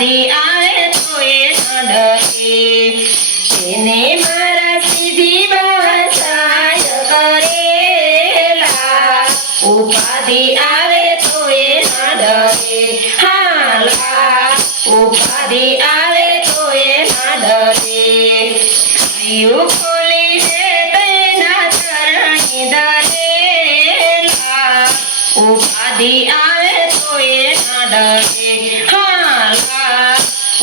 ઉપાધિ આવે તો એ ન ડરે તેને મારા સીધી બાવા સહાય કરેલા ઉપાધિ આવે તો એ ન ડરે હાલા ઉપાધિ આવે તો એ ન ડરે જીવ ખોલી દે તેના ચરણી ધરેલા ઉપાધિ આવે તો એ ન ડરે હાલા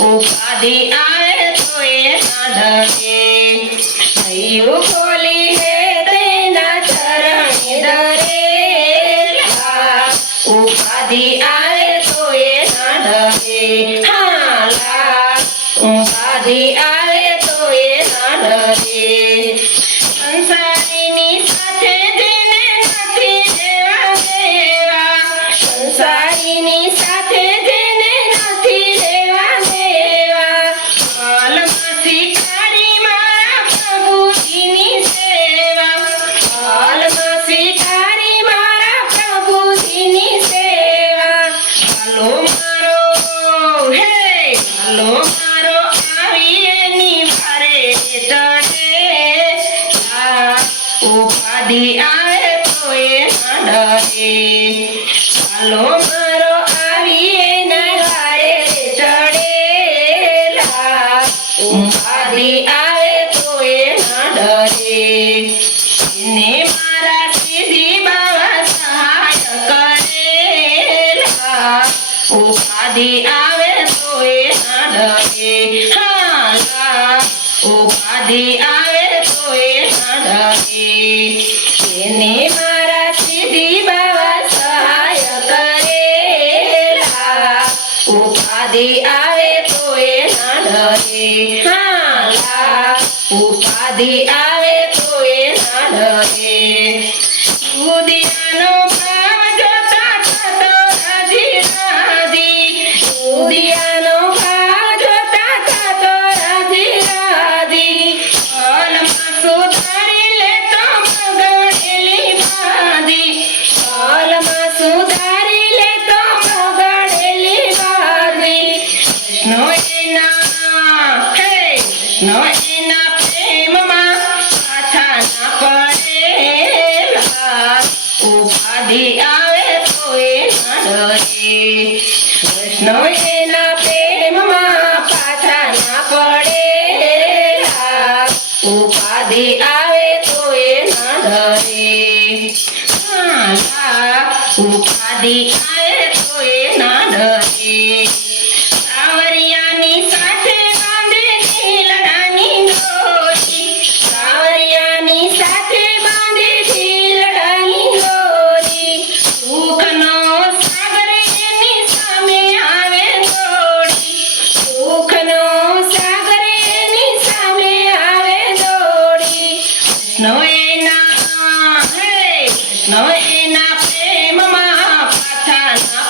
ઉપાધિ આવે તો એ ન ડરે જીવ ખોલી દે તેના ચરણી ધરેલા ઉપાધિ આવે તો એ ન ડરે હાલા ઉપાધિ આવે તો એ ન ડરે સંસારીની સાથે જેને નથી લેવા દેવા સંસારીની સાથે જેને નથી લેવા દેવા હાલમાં સ્વીકારી મારા પ્રભુજીની સેવા હાલમાં સ્વીકારી મારા પ્રભુજીની સેવા હાલો મારો હે હાલો મારો આવી એની વારે ચડેલા ઉપાધિ આવે તો એ ન ડરે હાલો મારો આવી એના વારે ચડેલા ઉપાધિ આવે તો એ ન ડરે એને મારા સીધી બાવા સહાય કરેલા ઉપાધિ આવે તો એ ન ડરે હાલા ઉપાધિ આવે તો એ ન ડરે એને મારા સીધી બાવા સહાય કરેલા ઉપાધિ આવે તો એ ન ડરે હાલા ઉપાધિ આવે તો એ ન ડરે ઉદિયાનો ભાવ જોતા થતો રાજી રાજી ઉદિયાનો ભાવ જોતા થતો રાજી રાજી હાલમાં સુધારી લેતો બગડેલી બાજી હાલમાં સુધારી લેતો બગડેલી બાજી કૃષ્ણ એના હે કૃષ્ણ એના પ્રેમમાં પાછા ના પડેલા ઉપાધિ આવે તો એ ન ડરે કૃષ્ણ એના પ્રેમમાં પાછા ના પડેલા ઉપાધિ આવે તો એ ન ડરે હાલા ઉપાધિ આવે તો એ ન ડરે સાવરિયાની સાથે બાંધે ઢીલડાની દોરી સાવરિયાની સાથે બાંધે ઢીલડાની દોરી સુખનો સાગર એની સામે આવે દોડી સુખનો સાગર એની સામે આવે દોડી કૃષ્ણ એના હે કૃષ્ણ એના પ્રેમમાં પાછા ના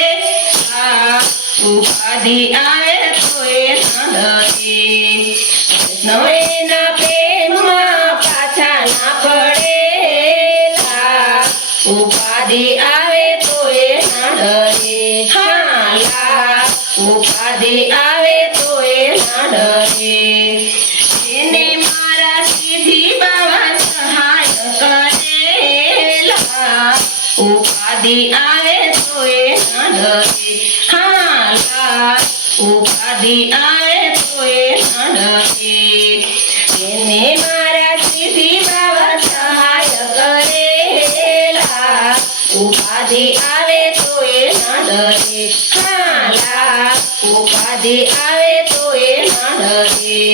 પડેલા ઉપાધિ આવે તો એ ન ડરે કૃષ્ણ એના પ્રેમમાં પાછા ના પડેલા ઉપાધિ આવે તો એ ન ડરે હાલા ઉપાધિ આવે તો એ ન ડરે એને મારા સીધી બાવા સહાય કરેલા ઉપાધિ આવે તો એ ન ડરે હાલા ઉપાધિ આવે તો એ ન ડરે એને મારા સીધી બાવા સહાય કરેલા ઉપાધિ આવે તો એ ન ડરે હાલા ઉપાધિ આવે તો એ ન ડરે